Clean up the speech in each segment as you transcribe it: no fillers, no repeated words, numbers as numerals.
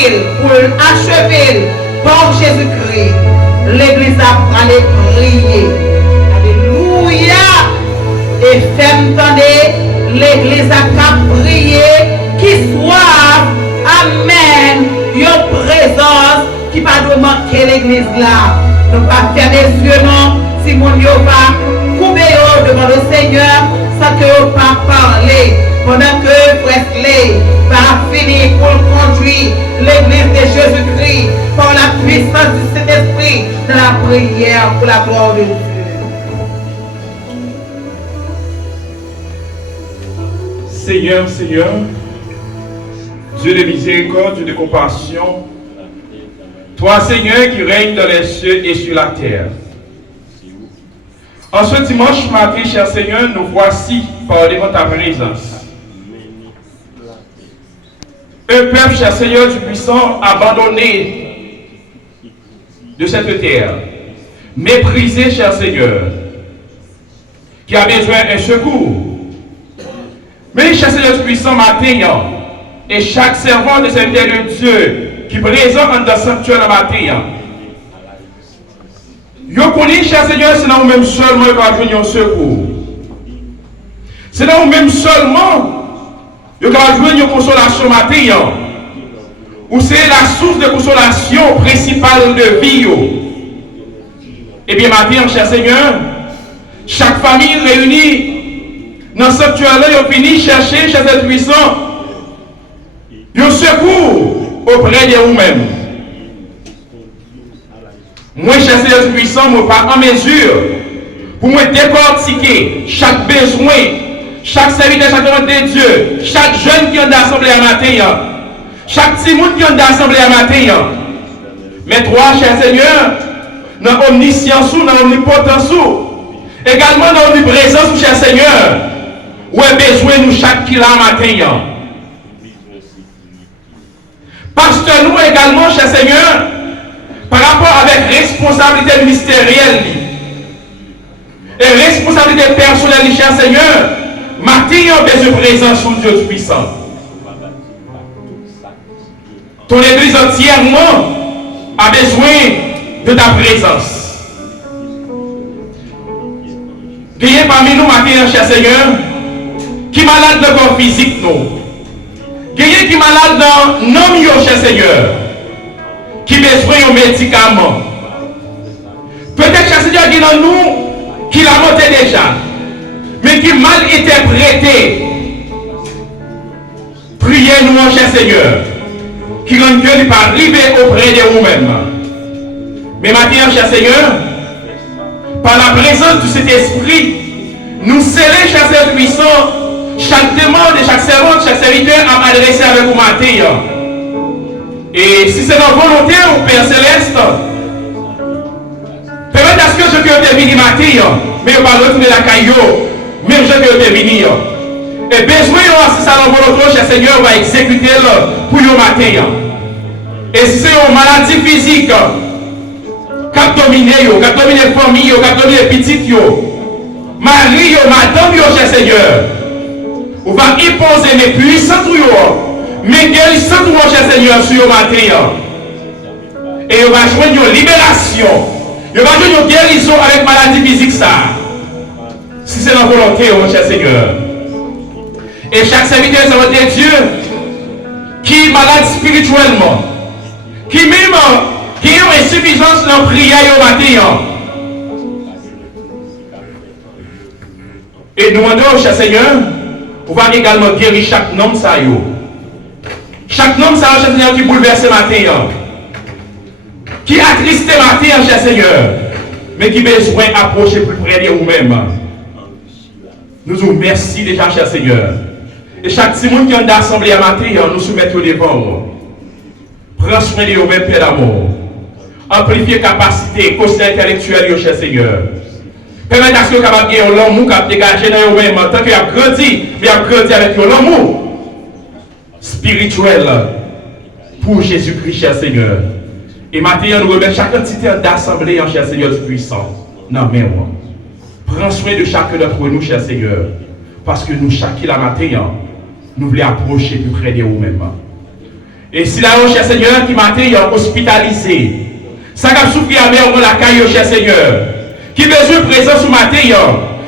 finir, pour achever par Jésus-Christ, l'Église a allé prier. Alléluia. Et femme tendez, l'Église a prié qui soit, amen, une présence qui va nous manquer l'Église là. Nous pas faire des yeux non, si mon Dieu va couper devant le Seigneur sans que vous pas parler. Pendant que Wesley va finir pour conduire l'Église de Jésus-Christ par la puissance du Saint-Esprit dans la prière pour la gloire de Dieu. Seigneur, Seigneur, Dieu de miséricorde, Dieu de compassion, toi, Seigneur, qui règne dans les cieux et sur la terre. En ce dimanche matin, cher Seigneur, nous voici par devant ta présence. Un peuple, cher Seigneur du puissant, abandonné de cette terre, méprisé, cher Seigneur, qui a besoin d'un secours. Mais, cher Seigneur du puissant, matin, et chaque servant de serviteur de Dieu qui présente dans le sanctuaire matin, vous connaissez, cher Seigneur, c'est dans vous-même seulement que vous avez un secours. C'est dans vous-même seulement que vous avez une consolation matin. Ou c'est la source de consolation principale de vie. Eh bien, matin, cher Seigneur, chaque famille réunie dans le sanctuaire, vous finissez chercher, cher Seigneur puissant, un secours auprès de vous-même. Moi, cher Seigneur puissant, je ne suis pas en mesure pour me décortiquer chaque besoin, chaque serviteur, chaque homme de Dieu, chaque jeune qui est dans l'assemblée à matin, chaque petit monde qui est dans l'assemblée à matin. Mais toi, cher Seigneur, dans l'omniscience, dans l'omnipotence, également dans l'omniprésence, cher Seigneur, où est besoin nous chaque qui là matin. Parce que nous également, cher Seigneur, par rapport avec responsabilité ministérielle et responsabilité personnelle, cher Seigneur, matin, on a besoin de présence sur Dieu puissant. Ton église entièrement a besoin de ta présence. Il y a parmi nous, matin, cher Seigneur, qui est malade de corps physique, nous. Il y a qui est malade dans l'homme, cher Seigneur, qui a besoin de médicaments. Peut-être, cher Seigneur, il y a dans nous qui l'a monté déjà, mais qui mal interprété. Priez-nous, cher Seigneur, qui rend Dieu ne pas arriver auprès de vous-même. Mais maintenant, cher Seigneur, par la présence de cet esprit, nous scellons, cher Seigneur puissant, chaque demande et chaque servante, chaque serviteur à m'adresser avec vous matin. Et si c'est notre volonté, au Père Céleste, permettez à ce que je peux venir matin, mais je ne vais pas retourner la caillou, même je peux venir. Et besoin, si c'est notre volonté, cher Seigneur, on va exécuter pour le matin. Et si c'est une maladie physique, qui a dominé la famille, qui a dominé les petites, Marie, madame, cher Seigneur, on va imposer mes puissances, mais guérissantes, cher Seigneur, sur le matin. Et on va joindre une libération. On va joindre une guérison avec maladie physique, ça. Si c'est la volonté, cher Seigneur. Et chaque serviteur de Dieu qui est malade spirituellement, qui même qui a une insuffisance dans la prière au matin. Et nous demandons, cher Seigneur, on va également guérir chaque homme, ça y est. Chaque homme, ça cher Seigneur, qui bouleverse matin, qui attristé matin, cher Seigneur, mais qui a besoin d'approcher plus près de vous-même. Nous vous remercions déjà, cher Seigneur. Et chaque petit monde qui est dans l'assemblée à matin, nous soumettons devant vous. Prends soin de vous-même, Père d'amour. Amplifiez capacité, quotient intellectuelle, cher Seigneur. Permettez à ce que vous ayez l'amour qui a dégagé dans vous-même, tant que vous avez grandi, mais vous avez grandi avec l'amour spirituel pour Jésus-Christ, cher Seigneur. Et maintenant, nous remettons chaque entité d'assemblée en cher Seigneur du puissant. Non, mais moi. Prends soin de chacun d'entre nous, cher Seigneur. Parce que nous, chaque la matin, nous voulons approcher plus près de vous-même. Et si là, cher Seigneur, qui m'a été hospitalisé, ça a souffert à mer, on la caille, cher Seigneur, qui besoin de présence sous matin,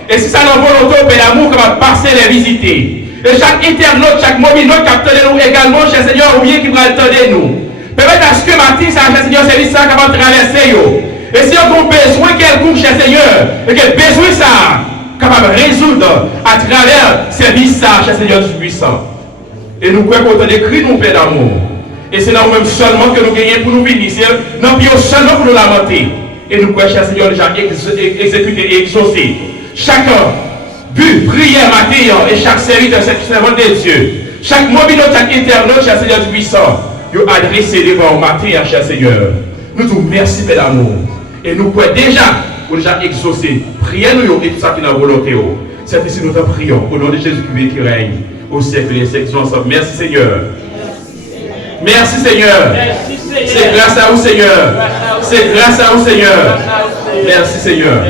et si ça n'a volonté au Père d'amour, qu'on va passer les visiter. Et chaque internaute, chaque mobile, qui capte nous également, cher Seigneur, ou bien qui va attendre nous. Permettez à ce que matin, ça, cher Seigneur, c'est ça qui va traverser. Et si on a besoin quelconque, cher Seigneur, et que besoin ça, capable de résoudre à travers service ça, cher Seigneur Tout-Puissant. Et nous croyons qu'on écrit nos Père d'amour. Et c'est là même seulement que nous gagnons pour nous venir. C'est non plus seulement pour nous lamenter. Et nous croyons, cher Seigneur, déjà exécuté et exaucé. Chacun, but, prière, matin, et chaque serviteur, chaque servant de Dieu, chaque mobile, chaque internaute, cher Seigneur Tout-Puissant, vous adressez devant au matin, cher Seigneur. Nous te remercions, Père d'amour. Et nous croyons déjà, pour déjà exaucer. Priez-nous et tout ça qui est dans la volonté. C'est ici nous te prions, au nom de Jésus-Christ qui règne au siècle et les siècles ensemble. Merci Seigneur. Merci Seigneur. C'est grâce à vous Seigneur. C'est grâce à vous Seigneur. Merci Seigneur.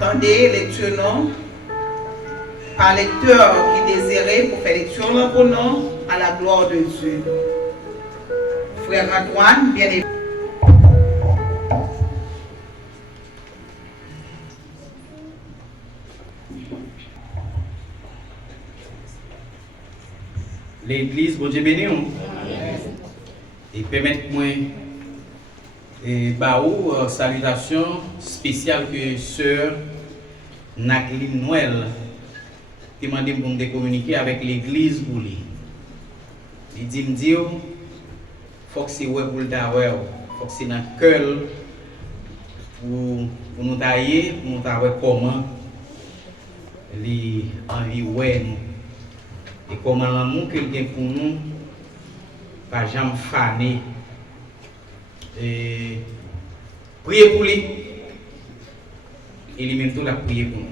Attendez, lecture non. Par lecteur qui désirait pour faire lecture non pour nous à la gloire de Dieu. Frère Antoine, bien aimé. L'église, bon Dieu béni. Et permettez-moi et salutation spéciale que sœur Nagline Noël qui m'a dit pour me communiquer avec l'église pour lui. Il dit me dire faut que c'est ouais pour le tawer, faut que c'est dans le cœur pour nous tailler, pour nous tailler comment les envie ouais nous. Et comment l'amour qu'il a pour nous, pas jamais fané. Et prier pour lui. Et lui-même tout la prier pour nous.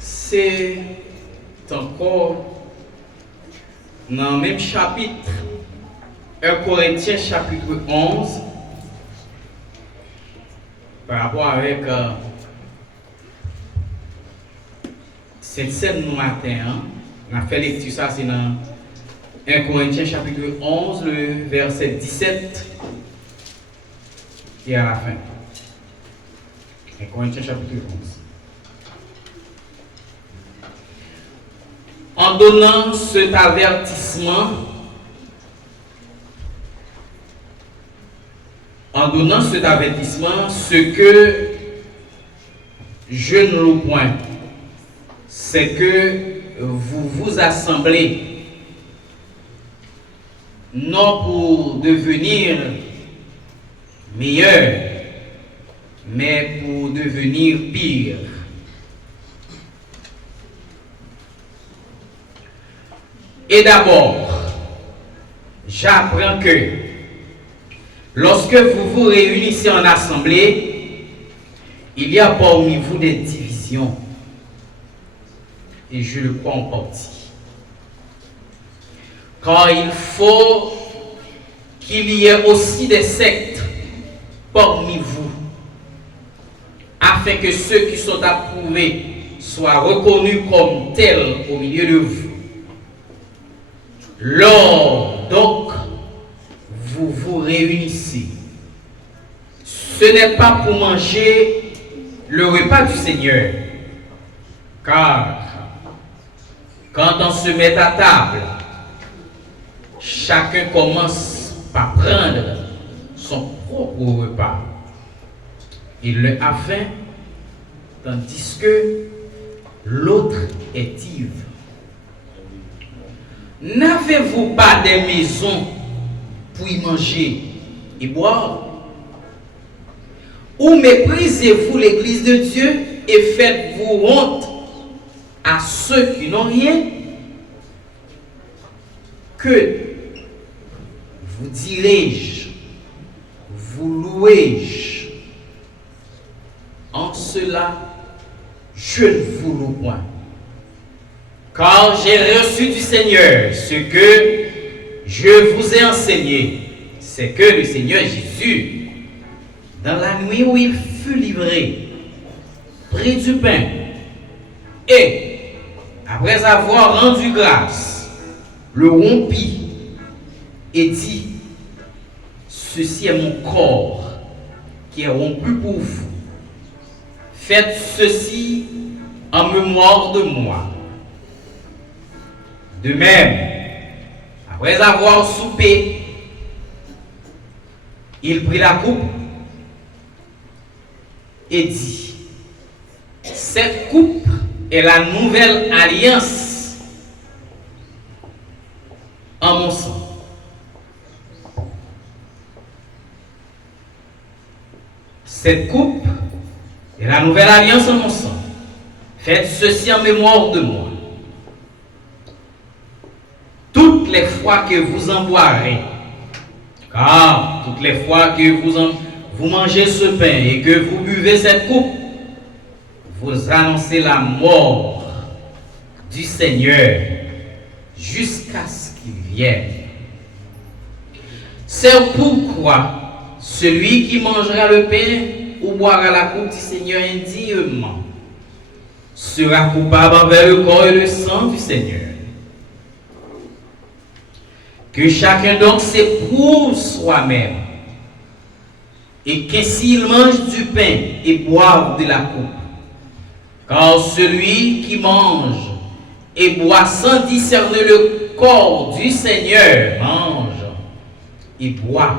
C'est encore dans le même chapitre, 1 Corinthiens chapitre 11, par rapport avec cette scène du matin. On a fait lecture ça, c'est dans 1 Corinthiens chapitre 11, le verset 17 et à la fin. 1 Corinthiens chapitre 11. En donnant cet avertissement, ce que je ne le point, c'est que vous vous assemblez non pour devenir meilleur, mais pour devenir pire. Et d'abord, j'apprends que lorsque vous vous réunissez en assemblée, il y a parmi vous des divisions. Et je le crois en partie. Car il faut qu'il y ait aussi des sectes parmi vous, afin que ceux qui sont approuvés soient reconnus comme tels au milieu de vous. Lors donc, vous vous réunissez. Ce n'est pas pour manger le repas du Seigneur, car quand on se met à table, chacun commence par prendre son propre repas. Il le a faim, tandis que l'autre est ivre. N'avez-vous pas des maisons pour y manger et boire? Ou méprisez-vous l'église de Dieu et faites-vous honte à ceux qui n'ont rien? Que vous dirai-je, vous louai-je? En cela, je ne vous loue point. Car j'ai reçu du Seigneur ce que je vous ai enseigné, c'est que le Seigneur Jésus, dans la nuit où il fut livré, prit du pain et, après avoir rendu grâce, le rompit et dit, ceci est mon corps qui est rompu pour vous. Faites ceci en mémoire de moi. De même, après avoir soupé, il prit la coupe et dit, cette coupe est la nouvelle alliance en mon sang. Cette coupe est la nouvelle alliance en mon sang. Faites ceci en mémoire de moi. Toutes les fois que vous en boirez, car toutes les fois que vous mangez ce pain et que vous buvez cette coupe, vous annoncez la mort du Seigneur jusqu'à ce qu'il vienne. C'est pourquoi celui qui mangera le pain ou boira la coupe du Seigneur indignement sera coupable envers le corps et le sang du Seigneur. Que chacun donc s'éprouve soi-même, et qu'ainsi il mange du pain et boive de la coupe. Car celui qui mange et boit sans discerner le corps du Seigneur mange et boit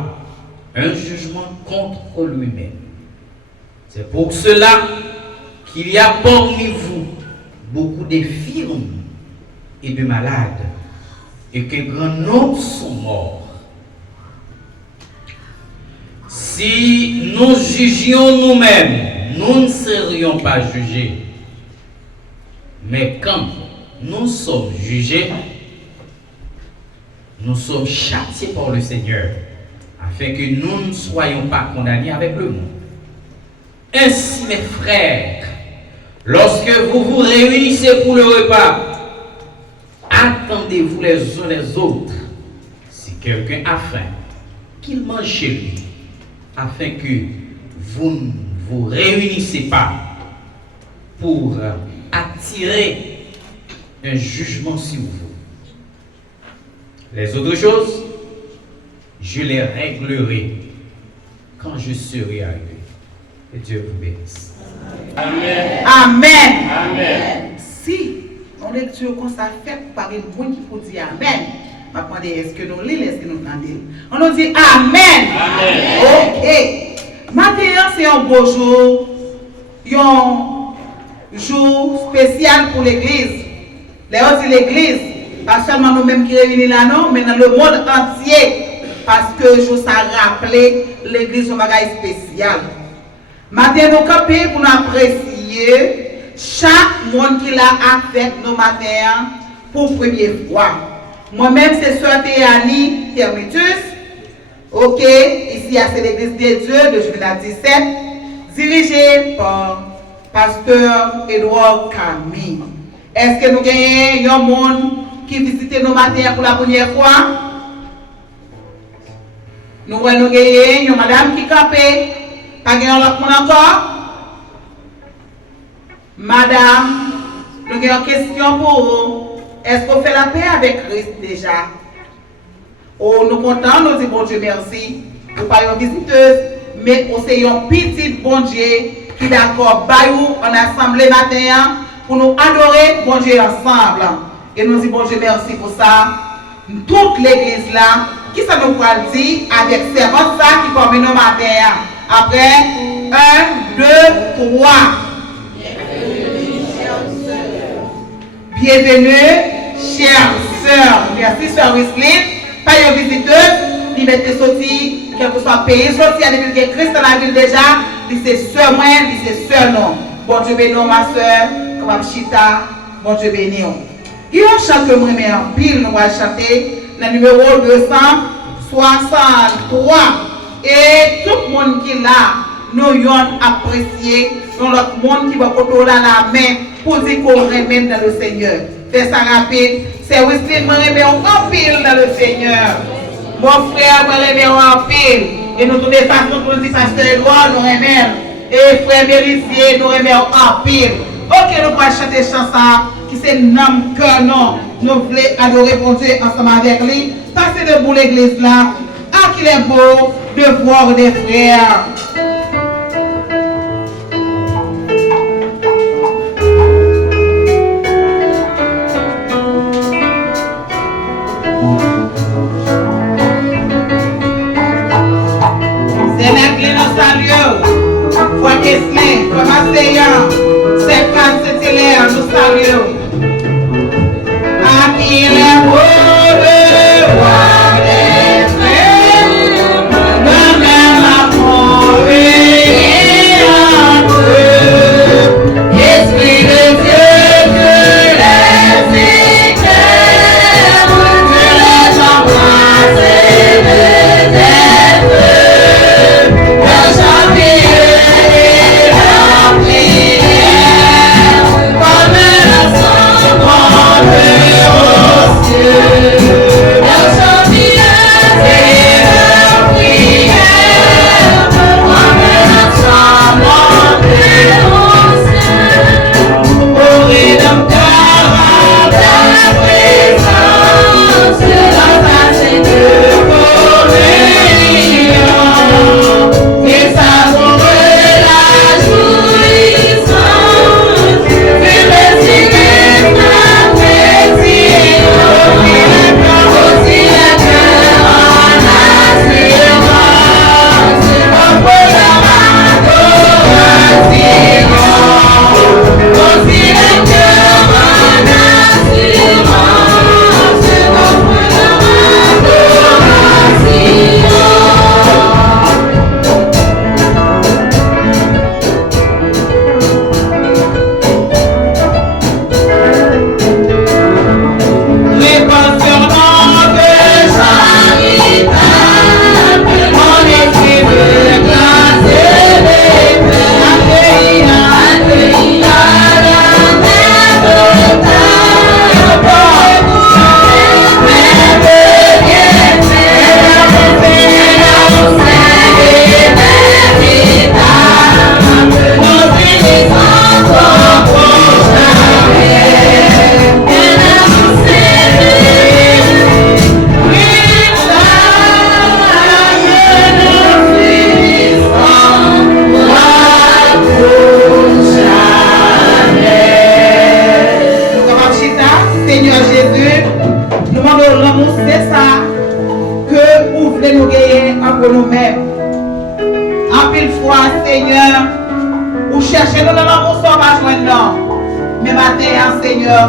un jugement contre lui-même. C'est pour cela qu'il y a parmi vous beaucoup d'infirmes et de malades, et que grand nombre sont morts. Si nous jugions nous-mêmes, nous ne serions pas jugés. Mais quand nous sommes jugés, nous sommes châtiés par le Seigneur, afin que nous ne soyons pas condamnés avec le monde. Ainsi, mes frères, lorsque vous vous réunissez pour le repas, attendez-vous les uns les autres. Si quelqu'un a faim, qu'il mange chez lui, afin que vous ne vous réunissez pas pour attirer un jugement sur vous. Les autres choses, je les réglerai quand je serai arrivé. Et Dieu vous bénisse. Amen. Amen. Amen. Si on lecture comme ça fait par une bonne qui peut dire Amen, je vais demander est-ce que nous lisons, est-ce que nous entendons. On nous dit Amen. Amen. Ok. Maintenant, c'est un beau jour. Un jour spécial pour l'église. Les l'église, pas seulement nous-mêmes qui réunissons là, non, mais dans le monde entier. Parce que je ça rappelé l'église un bagage spécial. Maintenant, nous campons pour nous apprécier chaque monde qui l'a avec nos matins pour première fois. Moi-même, c'est Sœur Théanie Thermitus. Ok, ici c'est l'église des dieux de Juvenal 17, dirigée par Pasteur Edouard Camille. Est-ce que nous gagnons un monde qui visite nos matins pour la première fois? Nous gagnons une madame qui campait. Pas gagnons l'autre monde encore? Madame, nous avons une question pour vous. Est-ce qu'on fait la paix avec Christ déjà? Oh, nous contents, nous disons bon Dieu merci. Nous pas une visiteuse, mais c'est un petit bon Dieu qui est d'accord en assemblée matin pour nous adorer bon Dieu ensemble. Et nous disons bon Dieu merci pour ça. Toute l'église là, qui ça nous va dire avec servant ça qui parmi nos matins? Après, 1, 2, 3. Bienvenue, chères sœurs. Merci, sœur Wisley. Pas une visiteuse, il mette sorti, quel que soit le pays, sorti à la ville de Christ dans la ville déjà, il c'est sœur moi, il c'est sœur non. Bon Dieu béni, ma sœur, comme Chita, bon Dieu béni. Il y a un chant que moi mets en pile, nous allons chanter, le numéro 263. Et tout le monde qui est là, nous avons apprécié, nous l'autre monde qui va contrôler la main pour dire qu'on remet dans le Seigneur. Fais ça rapide. C'est Wesley, moi remet en pile dans le Seigneur. Mon frère, moi remet en pile. Et nous tous les façons pour dire Pasteur Edouard, nous remet. Et frère Mérisier, nous remet en pile. Ok, nous allons chanter chanson qui c'est nom que nous voulons adorer pour Dieu ensemble avec lui. Passez debout l'église là. Ah, qu'il est beau de voir des frères. C'est quand c'est l'air, nous saluons. À qui est beau de voir des frères, le même amour et entre eux. Esprit de Dieu, que les éclairs, que les embrasses et de tes feux, le janvier.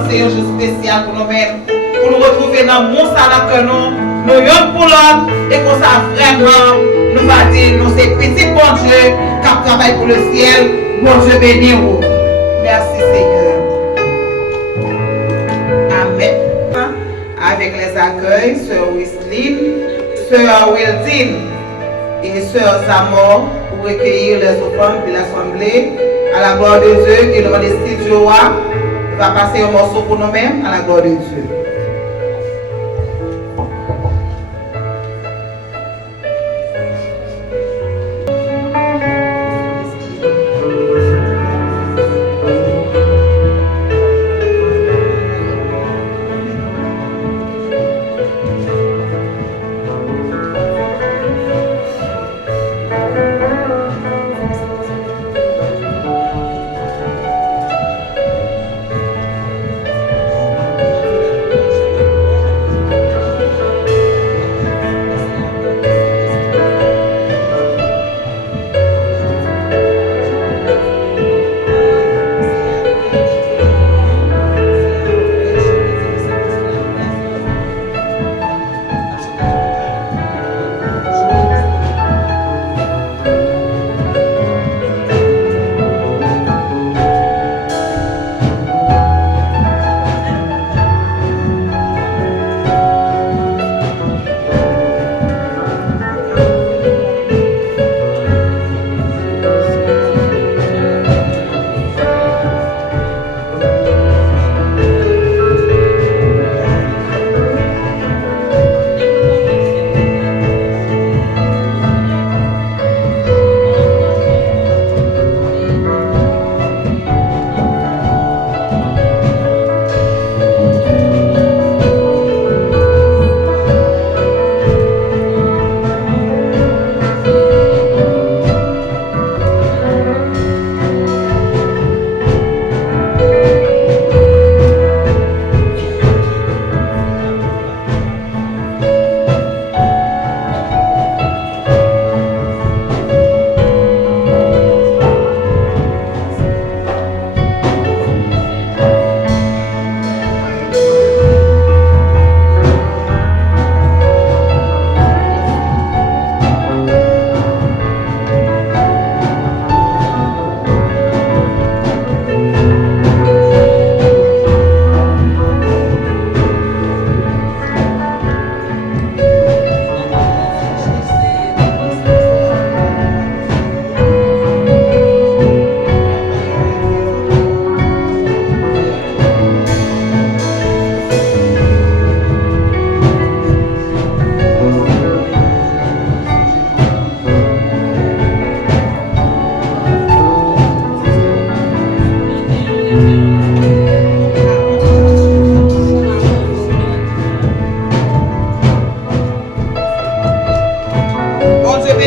C'est un jour spécial pour nous-mêmes, pour nous retrouver dans mon salon que nous sommes pour l'autre et qu'on ça vraiment nous va dire, nous c'est petit bon Dieu qui travaille pour le ciel, bon Dieu béni vous. Merci Seigneur. Amen. Avec les accueils, Sœur Whisline, Sœur Wildine et Sœur Zamor pour recueillir les offrandes de l'Assemblée à la gloire de Dieu et le modestie de Joie. Va passer un morceau pour nous-mêmes à la gloire de Dieu.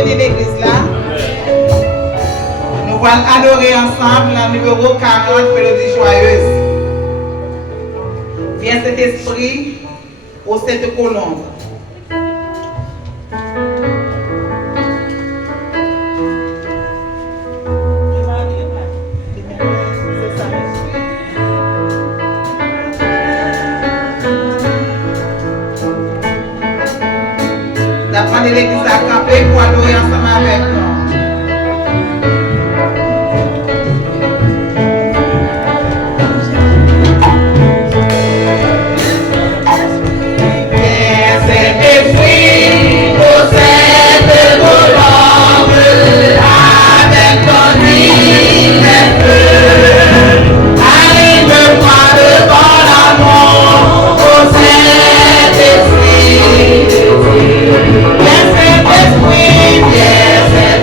bénir l'église là. Nous allons adorer ensemble la numéro 40, Mélodie joyeuse. Viens cet esprit aux 7 colombes. D'apprendre l'église à camper pour adorer ensemble avec nous. Yes,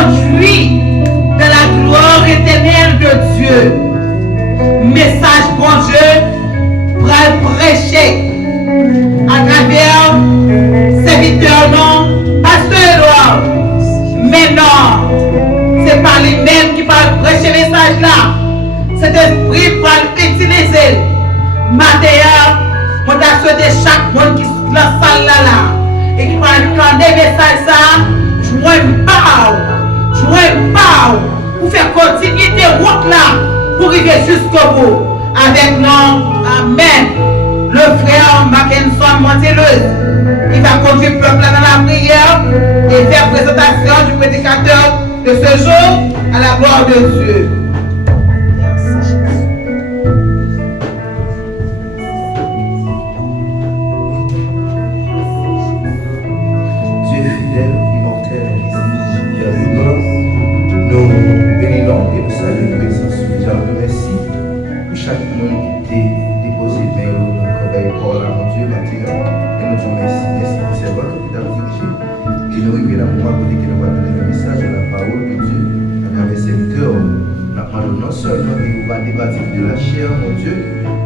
conduit dans la gloire éternelle de Dieu. Message bon Dieu pour le prêcher à travers serviteur non, pasteur Edouard. Mais non, c'est pas lui-même qui va prêcher le message là. Cet esprit va l'utiliser. Matin, on a souhaité chaque monde qui est dans la salle là et qui va entendre des messages ça, joindre pas pour faire continuer des routes là pour arriver jusqu'au bout. Avec nous, amen. Le frère Mackinson Montelleuse, il va conduire le peuple dans la prière et faire présentation du prédicateur de ce jour à la gloire de Dieu. De la chair, mon Dieu,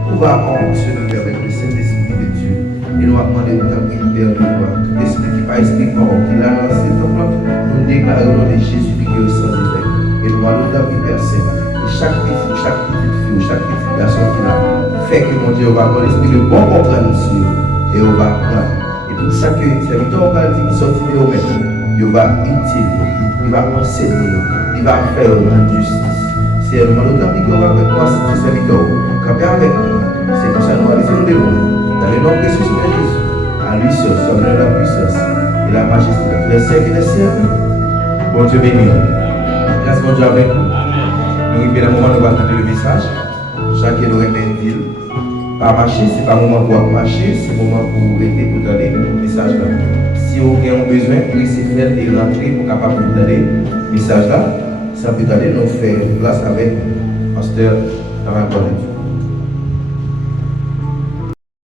on va fonctionner avec le Saint-Esprit de Dieu. Et nous allons demander de prier Père de gloire. Tout esprit qui va expliquer qui l'a lancé dans notre nous déclarons au nom de Jésus qui est sans effet. Et nous allons demander Père Saint. Et chaque petite fille, chaque petite garçon qui l'a fait que mon Dieu, on va avoir l'esprit de bon comprendre sur et on va prendre. Et tout ça que serviteur va dire qui sortit de nous, il va utiliser, il va enseigner, il va faire une justice. C'est le moment où on va avec moi, c'est serviteur. Camper avec nous, c'est comme ça nous allons laisser nous dévoiler. Dans le nom de Jésus, à lui seul, sommes la puissance et la majesté de tous les siècles et des siècles. Bon Dieu béni. Grâce mon Dieu avec nous. Nous arrivons dans le moment où nous allons entendre le message. Chacun nous remet une ville. Pas marcher, ce n'est pas le moment pour marcher, c'est le moment pour arrêter pour donner le message là. Si vous avez besoin, laissez faire et rentrer pour capable de donner le message là. Ça peut aller nous faire place avec pasteur dans la parole de Dieu.